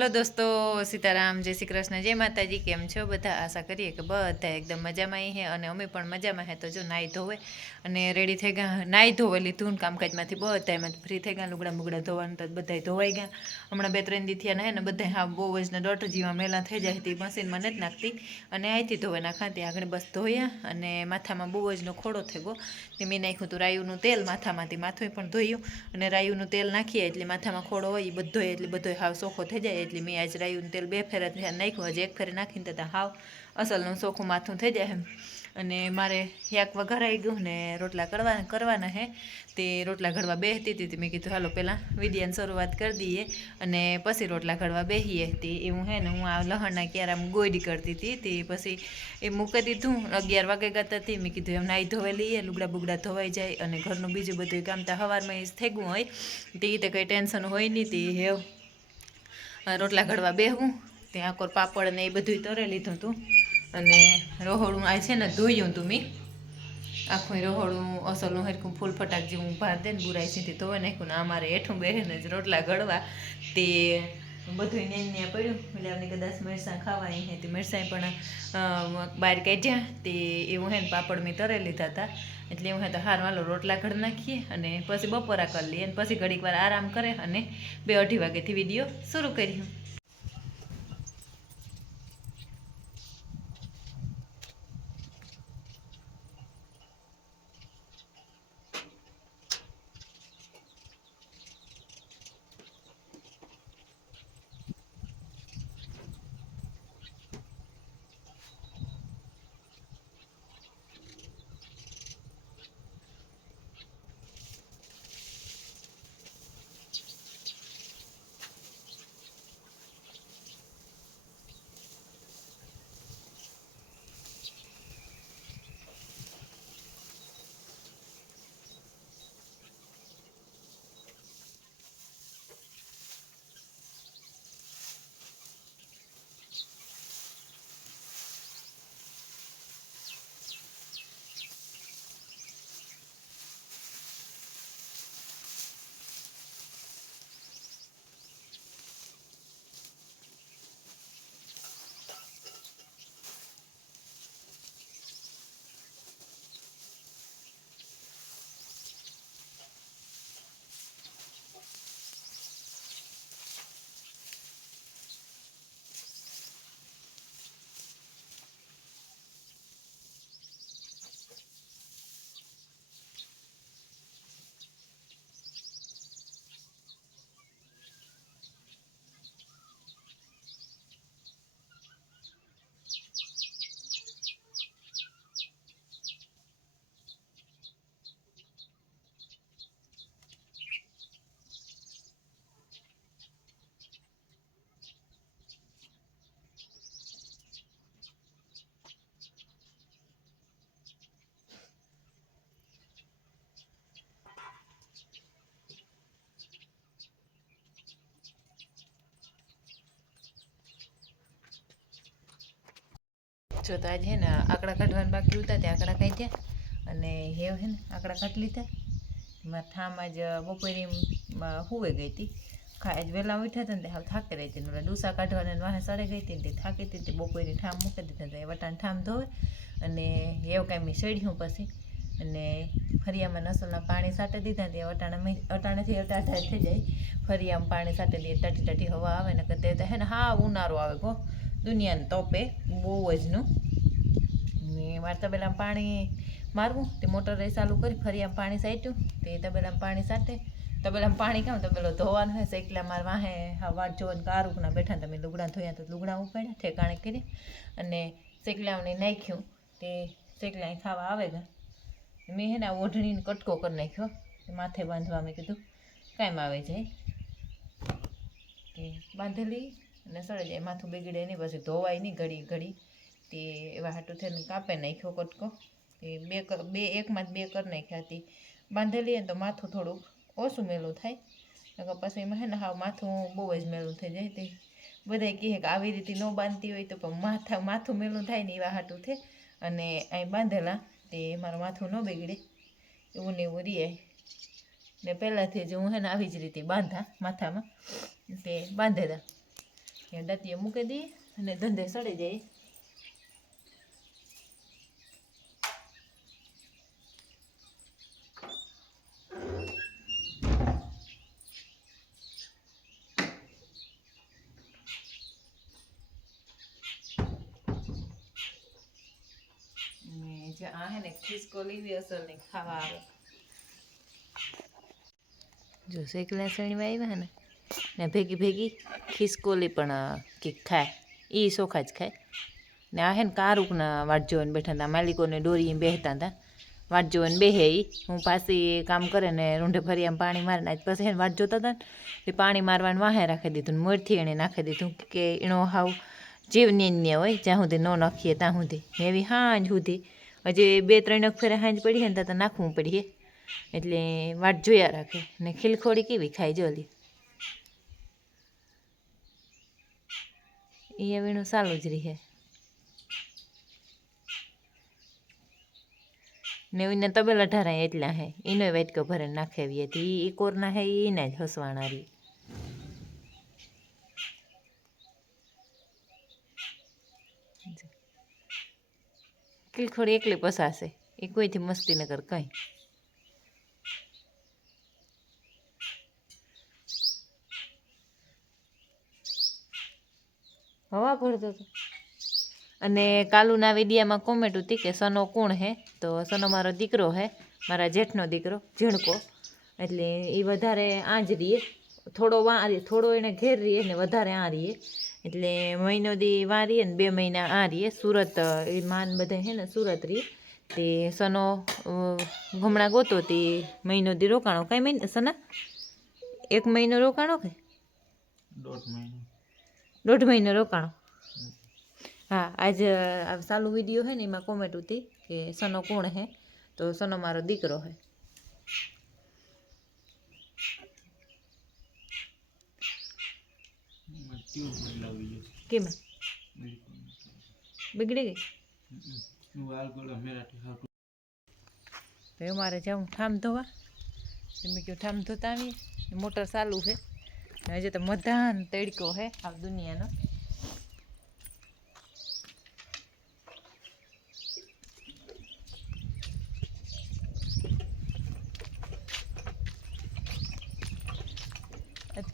Hello દોસ્તો, સીતારામ, જય શ્રી કૃષ્ણ, જય માતાજી, કેમ છો? બધા આશા કરીએ કે બધા એકદમ મજામાં હે અને અમે પણ મજામાં હે. તો જો નાહી ધોવે અને રેડી થઈ ગયા નાહી ધોવે લીધું કામકાજમાંથી બધા એમાં ફ્રી થઈ ગયા, લુગડા મુગડા ધોવાનું તો બધાય ધોવાઈ ગયા. હમણાં બે ત્રણ દીથી થયા ને બધા હા બહુ જ ને દોઢ જીવા મેલા થઈ જાય હતી મશીનમાં નથી નાખતી. અને અહીંથી ધોવે નાખાતી આગળ બસ ધોયા અને માથામાં બહુ જ નો ખોડો થઈ ગયો તે મેં નાખ્યું હતું રાયુનું તેલ માથામાંથી માથું પણ ધોયું અને રાયુનું તેલ નાખીએ એટલે માથામાં ખોડો હોય એ બધો એટલે બધો હાવ સોખો થઈ જાય એટલે મેં આજ રાયું તેલ બે ફેરા થયા નાખ્યું. હજી એક ફેરે નાખીને તો હાવ અસલનું ચોખ્ખું માથું થઈ જાય એમ. અને મારે યાક વઘારાઈ ગયું ને રોટલા કરવા કરવાના હે. તે રોટલા ઘડવા બેસતી હતી મેં કીધું, હાલો પહેલાં વિડિયાની શરૂઆત કરી દઈએ અને પછી રોટલા ઘડવા બેસીએ તે એવું હે ને હું આ લહણના ક્યારામ ગોયડી કરતી હતી. તે પછી એ મૂકી દીધું અગિયાર વાગે ગતા હતી. મેં કીધું, એમ નાહી ધોવાઈ લઈએ, લુગડા બુગડા ધોવાઈ જાય અને ઘરનું બીજું બધું કામ તો સવારમાં થઈ ગયું હોય. તો કંઈ ટેન્શન હોય નહીં તે હેવ રોટલા ઘડવા બેહું. ત્યાં કોર પાપડ ને એ બધું તરે લીધું હતું અને રોહોડું આ છે ને ધોયું હતું મેં. આખું રોહોડું અસલું હરખું ફૂલ ફટાક જેવું ભાર દે ને બુરાઈ સીધી ધોઈ નાખ્યું ને અમારે હેઠું બેહીને જ રોટલા ઘડવા. તે બધું ન્યા ન્યા પડ્યું. એટલે અમને કદાચ મરસાં ખાવા હે તે મરસાં પણ બહાર કાઢ્યા. તે એવું હે પાપડ મેં તરે લીધા હતા. એટલે એવું હે તો હાર વાલો રોટલા ઘડ નાખીએ અને પછી બપોરા કરી લઈએ. અને પછી ઘડીક વાર આરામ કરે અને બે અઢી વાગેથી વીડિયો શરૂ કર્યું જો તો આજે હે ને આંકડા કાઢવાના બાકી હતા તે આંકડા કાઢ્યા અને હેવ હે ને આંકડા કાઢી લીધા. મારા થામાં જ બપોરે હુવે ગઈ હતી. આજ વહેલા ઉઠ્યા હતા ને તે થાકી રહી હતી. ઓલા ડૂસા કાઢવાના વાહે સડે ગઈ હતી ને તે થાકી હતી તે બપોરે ઠામ મૂકી દીધા હતા એ વટાણ ઠામ ધોવે અને હેવ કાંઈ મેં સડ્યું પછી. અને ફરિયામાં નસલના પાણી સાટી દીધા તે અટાણા અટાણેથી અટાઠા થઈ જાય. ફરિયામાં પાણી સાટી દઈએ ટાટી ટાટી હવા આવે ને કદાચ તો હે ને હા ઉનાળો આવે કહો દુનિયાને તોપે, બહુ જ નું. ને મારે તબેલામાં પાણી મારવું, તે મોટર રહી ચાલુ કરી ફરિયામાં પાણી સાટ્યું તે તબેલામાં પાણી સાટે તબેલામાં પાણી કેમ, તબેલો ધોવાનું હોય એકલા માર વાહે, હા, વાટ જોવાનું કારુકના બેઠા તમે લુગડા ધોયા તો લુગડા ઉપાડ્યા, ઠેકાણે કરી અને શેકલાઓને નાખ્યું. તે શેકલા ખાવા આવે ગયા મેં હે ને ઓઢણીને કટકો કરી નાખ્યો માથે બાંધવા મેં કીધું, કાંઈ આવે જાય. તે બાંધેલી અને સળે જાય, માથું બગડે નહીં, પછી ધોવાય નહીં ઘડી ઘડી. તે એવા હાટું થઈને કાપે નાખ્યો કટકો. એ બે બે, એકમાં જ બે કરી નાખ્યા હતી બાંધેલી તો માથું થોડુંક ઓછું મેલું થાય. નકર પછી એમાં હે ને હાવ માથું બહુ જ મેલું થઈ જાય તે. બધાય કહે કે આવી રીતે ન બાંધતી હોય તો પણ માથા, માથું મેલું થાય ને એવા હાટું થે અને અહીં બાંધેલા તે મારું માથું ન બગડે. એવું ને એવું રહે ને પહેલાંથી જ હું હે ને આવી જ રીતે બાંધા માથામાં. તે બાંધેલા. ત્યાં દાંતીએ મૂકી દઈ અને ધંધે સડી જાય. જે આ હે ને ખિસકો અસર ને ખાવા આવે. જો શેકલા સણીમાં આવ્યા ને ને ભેગી ભેગી ખિસકોલી પણ કે ખાય. એ સોખા જ ખાય. ને આ હે ને કારુકના વાટ જોઈને બેઠા હતા માલિકોને દોરી બેહતા હતા વાટ જોઈને બેહે એ હું પાછી કામ કરે ને રૂંઢે ફરી આમ પાણી મારે આજ પછી હે વાટ જોતા હતા ને પાણી મારવાનું વાહે રાખી દીધું ને મોરથી એણે નાખી દીધું કે એનો હાવ જીવ ને હોય, જ્યાં સુધી ન નાખીએ ત્યાં સુધી. એવી હાંજ સુધી. હજી બે ત્રણ ફેરે હાંજ પડી ને ત્યાં નાખવું પડીએ એટલે વાટ જોયા રાખે. ને ખીલખોડી કેવી ખાય જોલી એ વીણું સારું જ રહે. ને એને તબેલા ઢારાય એટલા હે. એનો વાટકો ભરે નાખેવી હતી. એ કોરના હે એના જ હસવાના રહી કિલખોડી એકલી પસાશે. એ કોઈથી મસ્તી નગર કંઈ. હવા ભરતો હતો. અને કાલુના વિડિયામાં કોમેન્ટ હતી કે સનો કોણ હે? તો સનો મારો દીકરો હે, મારા જેઠનો દીકરો, ઝીણકો. એટલે એ વધારે આ જ રહીએ થોડો વાં થોડો એને ઘેર રહીએ ને વધારે આ રીએ. એટલે મહિનો દી વાં રીએ ને બે મહિના આ રીએ. સુરત, એ માન બધા હે ને સુરત રીએ. તે સનો હમણાં ગોતો તે મહિનો દી રોકાણો. કઈ મહિને સના? એક મહિનો રોકાણો કે? દોઢ મહિનો. દોઢ મહિનો રોકાણો. હા, આજ, આ ચાલુ વીડિયો હે ને, એમાં કોમેન્ટ હતી કે સનો કોણ હે? તો સનો મારો દીકરો હે. એમાં ટ્યુબ બદલાવી ગયો કેમ? બિલકુલ બગડી ગઈ? હું વાલ ગોળો મેરાથી હાવ તો એ મારે જાઉં ઠામ ધોવા. તો મેં કહ્યું ઠામ ધોતા આવીએ. ને મોટર ચાલુ છે. ને હજી તો મધાન તડકો હે આ દુનિયાનો.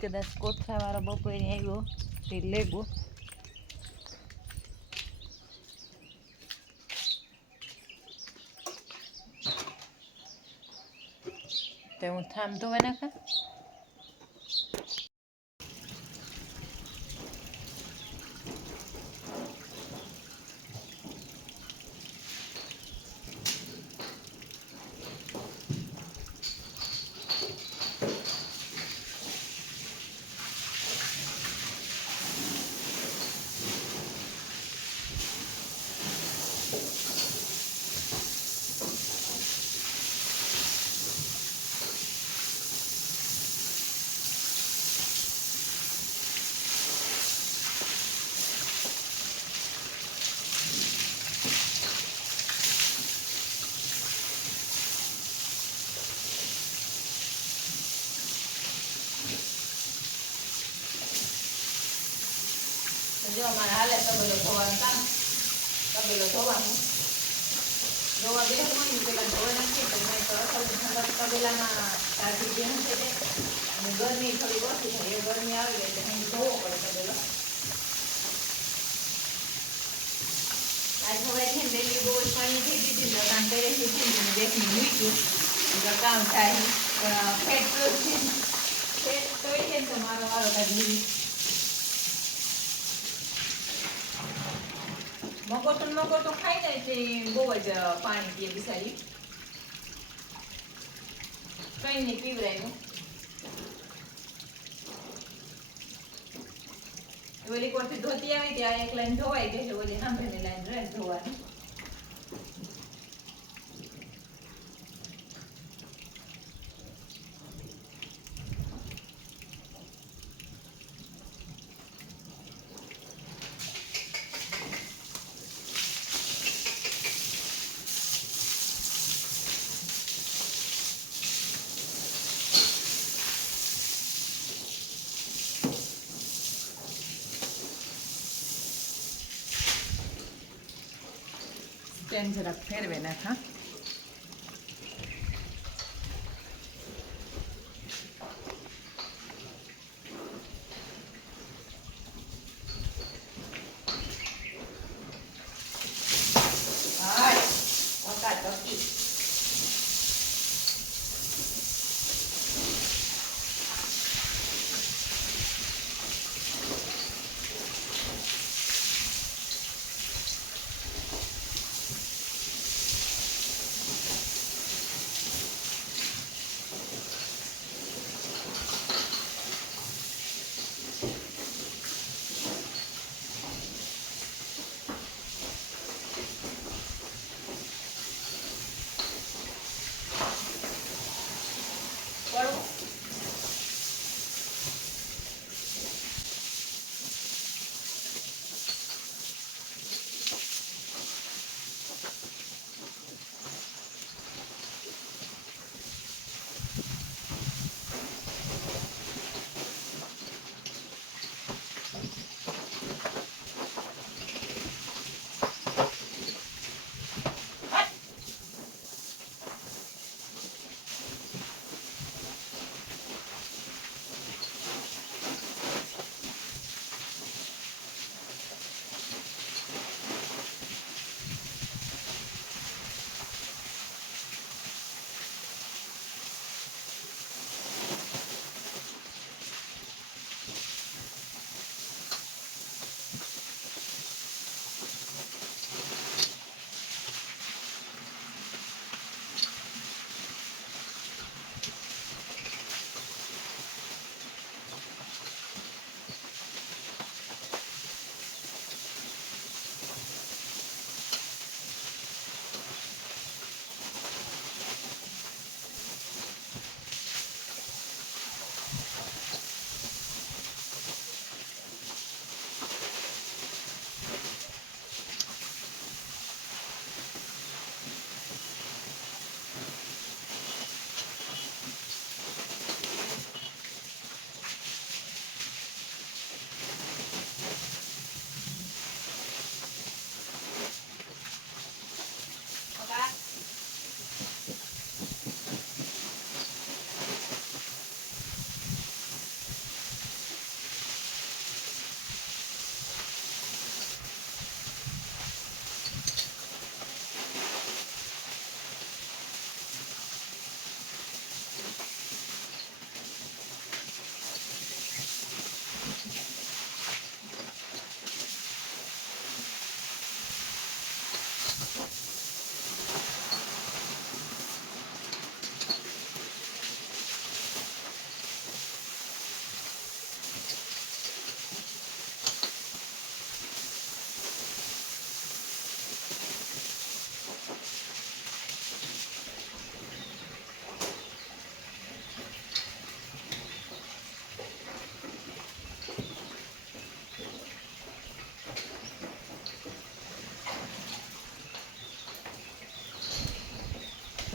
કદાચ કોઠા વાળો બપોરે આવ્યો, તે લેગો તો હું થામ ધોવા નાખા? જો હાલે તબેલો ધોવાનું કામ. તબેલો ધોવાનું. ધોવા બે હોય પેલા ધોવા નાખીએ તો મેં તો તબેલામાં તાજી જે હશે તે. અને ગરમી થોડી ઓછી થાય એ ગરમી આવી એટલે અહીં ધોવો પડે તબેલો. આજ હવે છે ને બહુ જ પાણી થઈ દીધી ને કામ પહેરેથી છે દેખને મૂક્યું કામ થાય પણ ફેટ તો છે ફેટ તો છે ને તો મારો વારો કાઢી મકોટું મકોટું ખાઈ જાય તે બહુ જ પાણી પીએ બિસારી કઈ નહીં પીવરાયું ઓલી કોરથી ધોતી આવી ત્યાં એક લાઈન ધોવાઈ ગઈ ઓલી સાંભળેલી લાઈન રહે ધોવાની. સ્ટેન્ડ જરાક ફેરવે નાખ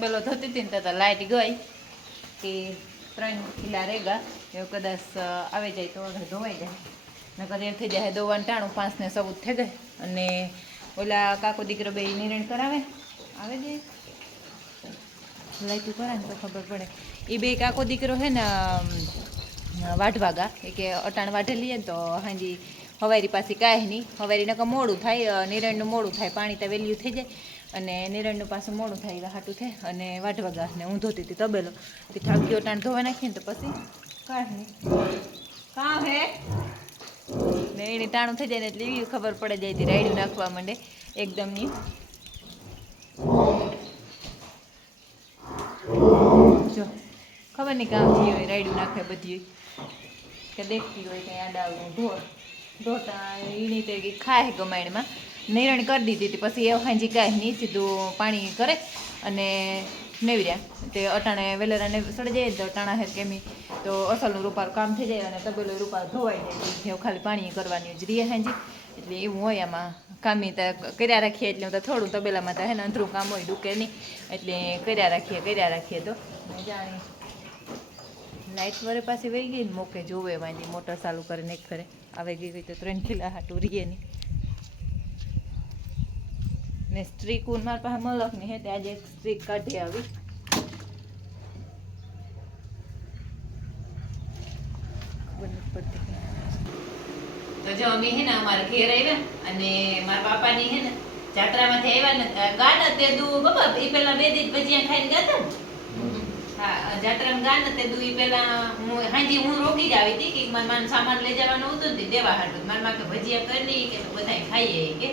પેલો થતી હતી ને તો લાઇટ ગઈ. કે ત્રણ ખીલા રેગા, એવું કદાચ આવી જાય તો આગળ ધોવાઈ જાય. નકર એમ થઈ જાય ધોવાનું ટાણું, પાંચ ને ચૌદ થઈ જાય. અને ઓલા કાકો દીકરો બે નિર્ણય કરાવે. આવે છે? લાઈટું કરે ને તો ખબર પડે. એ બે કાકો દીકરો હે ને વાઢવાગા, એ કે અટાણ વાઢે ને તો હાજી હવારી પાછી કાંઈ નહીં. હવારી નકર મોડું થાય નિરણનું મોડું થાય, પાણી તો વહેલું થઈ જાય. અને નિરણનું પાછું મોડું થાય હાટું થાય. અને વાઢવા વાઢવાગા ને હું ધોતી હતી તબેલો. તે થાકી અટાણ ધોવા નાખીને તો પછી કાંઈ કામ હે? ને એને ટાણું થઈ જાય ને એટલે એવી ખબર પડે જાય છે રાયડું નાખવા માંડે. એકદમની જો, ખબર નહીં કામ થઈ હોય, રાયડું નાખે બધી કે દેખતી હોય કંઈ આડા ઢોર ઢોટા એની તે ખાય ગમાણીમાં નિરણ કરી દીધી હતી. પછી એ હાંજી કાંઈ નહીં સીધું પાણી કરે અને નેવર્યા તે અટાણે વેલેરાને સડી જાય, તો અટાણા હેર કેમી, તો અસલનું રૂપારું કામ થઈ જાય અને તબેલો રૂપાર ધોવાઈ જાય. એવું ખાલી પાણી કરવાની જ રીએ હાંજી. એટલે એવું હોય આમાં. કામી તો કર્યા રાખીએ એટલે હું તો થોડું તબેલામાં તો હે ને અંધરું કામ હોય ડૂકે નહીં. એટલે કર્યા રાખીએ કર્યા રાખીએ તો. જાણી લાઇટ વરે પાછી વહી ગઈ ને મોકે જોવે વાંધી, મોટર ચાલુ કરીને એક ફરે. આવે ગઈ તો ત્રણ કિલા હાટું રીએ નહીં. ને સ્ટ્રીક ઉન મારા પાસે મલકની હે તે આજે એક સ્ટ્રીક કાઢી આવી. તો જો અમે હે ને અમારા ઘેર આવ્યા અને મારા પાપાની હે ને જાત્રામાંથી આવ્યા ને ગાના તે દુ, બાબા એ પેલા બે દી ભજીયા ખાઈને ગાતા ને? હા જાત્રામાં ગાન તે દુ એ પેલા હું, હાંજી હું રોકી જ આવી હતી કે મારા માન સામાન લઈ જવાનું હતું ને દેવા હાટું. મારા માં કે ભજીયા કરી કે બધાય ખાઈએ કે.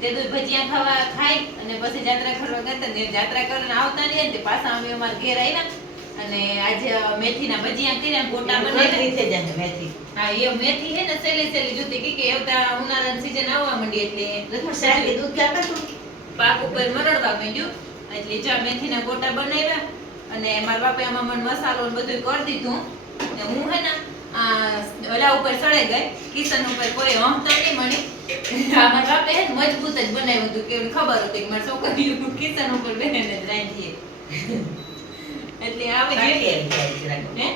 તે દુ ભજીયા ખાવા ખાઈ અને પછી જાત્રા કરવા ગયા ને જાત્રા કરીને આવતા ને તે પાછા અમે અમારા ઘેર આવ્યા અને આજે મેથીના ભજીયા કર્યા ગોટા બનાવ્યા હા એ મેથી હે ને સેલી સેલી જોતી કે કે એવતા ઉનાળાની સીઝન આવવા માંડી એટલે પાક ઉપર મરડવા માંડ્યું. એટલે જો મેથીના ગોટા બનાવ્યા અને મારા બાપે આમાં મને મસાલો ને બધું કરી દીધું. ને હું હે ને ઓલા ઉપર ચડે ગઈ કિચન ઉપર કોઈ હમતા નહીં મને. બાપે મજબૂત જ બનાવ્યું હતું કે ખબર હતી કે મારા છોકરી કિચન ઉપર બેહીને જ રાંધીએ. એટલે આવે હે?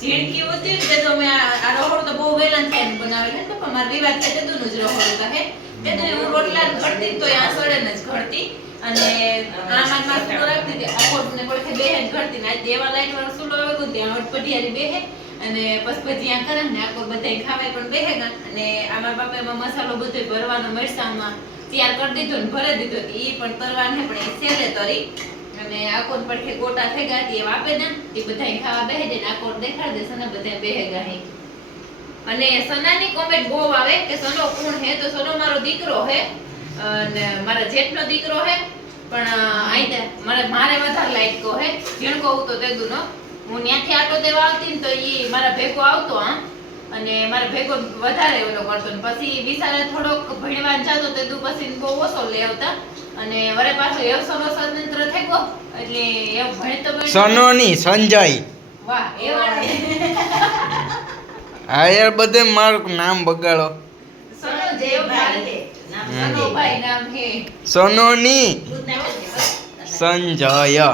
ઝીણકી હોતી ને તે તો મેં આ આ તો બહુ વેલા થાય બનાવેલું ને પપ્પા મારે વિવાદ થાય તેદુનું જ રહોડું હે. તે તો હું રોટલા ઘડતી તો આ સડે જ ઘડતી. અને આમાં માં સુલો રાખતી હતી આખો ને પડખે બેહે જ ઘડતી ને. દેવા લાઈટ વાળો સુલો આવ્યો હતો ત્યાં અટપટિયારી બેહે. અને પછી ભજીયા કરે ને આખો બધા ખાવાય પણ બેહે અને આમાં બાપા એમાં મસાલો બધો ભરવાનો મરસામાં તૈયાર કરી દીધો ને ભરી દીધો એ પણ તરવાને પણ એ સેલે તરી. અને આકોર પડખે ગોટા થઈ ગયા તે આપે ને. એ બધા ખાવા બેહે જાય ને આકોર દેખાડ દે ને બધા બેહે ગયા અને સનાની કોમેન્ટ બહુ આવે કે સનો કોણ હે તો સનો મારો દીકરો હે. અને મારા જેઠનો દીકરો હે. પણ આઈ મારે મારે વધારે લાઈક કો હે. જીણ કહું તો તે દુનો. હું ત્યાંથી દેવા આવતી ને તો એ મારા ભેગો આવતો હા. અને મારા ભેગો વધારે ઓલો કરતો ને. પછી વિશાલે થોડોક ભણવા જતો તે તું પછી બહુ ઓછો લઈ આવતા. અને વરે પાછો એવસનો સ્વતંત્ર થઈ ગયો એટલે એવ ભણતો સનોની સંજય. વાહ હા યાર બધે મારું નામ બગાડો. સનો જેવ ભાઈ સનો ભાઈ નામ હે સનોની સંજય.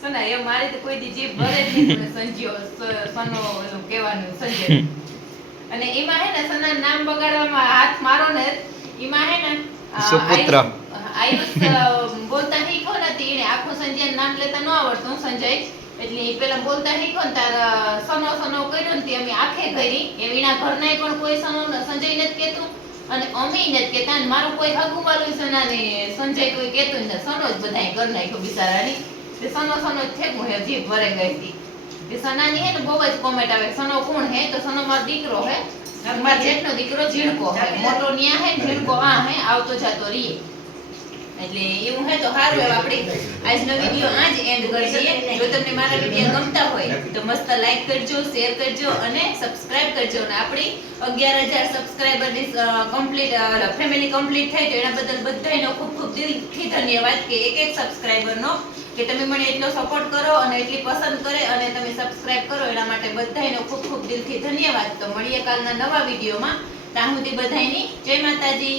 સના એ મારે તો કોઈ દી જીભ ભરે જ નહીં મને સનો એનું કહેવાનું સંજય. અને એમાં હે ને સના નામ બગાડવામાં હાથ મારો ને એમાં હે ને સુપુત્ર. આયુષ- આયુષ બોલતા શીખો ને તે એને આખું સંજય નામ લેતા ન આવડતું સંજય એટલે ઈ પેલા બોલતા શીખો ને તાર સનો સનો કર્યો ને તે અમે આખે કરી એ વીણા ઘરનાય પણ કોઈ સનો સંજય નથી કહેતું. અને અમે જ કહેતા મારું કોઈ હગું વાળું સનાને સંજય કોઈ કહેતું ને સનો જ બધાય ઘર નાખ્યો બિચારાની. સનો સનો જ હે જીભ ભરે ગઈ હતી. તે સનાની હે ને બહુ જ કોમેન્ટ આવે સનો કોણ હે? તો સનો મારો દીકરો હે. મારા જેઠનો દીકરો ઝીણકો હે. મોટો ન્યા હે ઝીણકો આ હે આવતો જાતો રીએ એટલે એવું હે તો સારું હવે આપણે આજનો વીડિયો આજ એન્ડ કરીએ. જો તમને મારા વીડિયો ગમતા હોય તો મસ્ત લાઈક કરજો શેર કરજો અને સબસ્ક્રાઇબ કરજો. અને આપણી અગિયાર હજાર સબસ્ક્રાઇબરની કમ્પ્લીટ ફેમિલી કમ્પ્લીટ થાય તો એના બદલ બધાયનો ખૂબ ખૂબ દિલથી ધન્યવાદ કે એક એક સબસ્ક્રાઇબરનો કે તમે મને એટલો સપોર્ટ કરો અને એટલી પસંદ કરે અને તમે સબસ્ક્રાઇબ કરો, એના માટે બધાયનો ખૂબ ખૂબ દિલથી ધન્યવાદ. તો મળીએ કાલના નવા વિડીયોમાં. ત્યાં સુધી બધાયની જય માતાજી.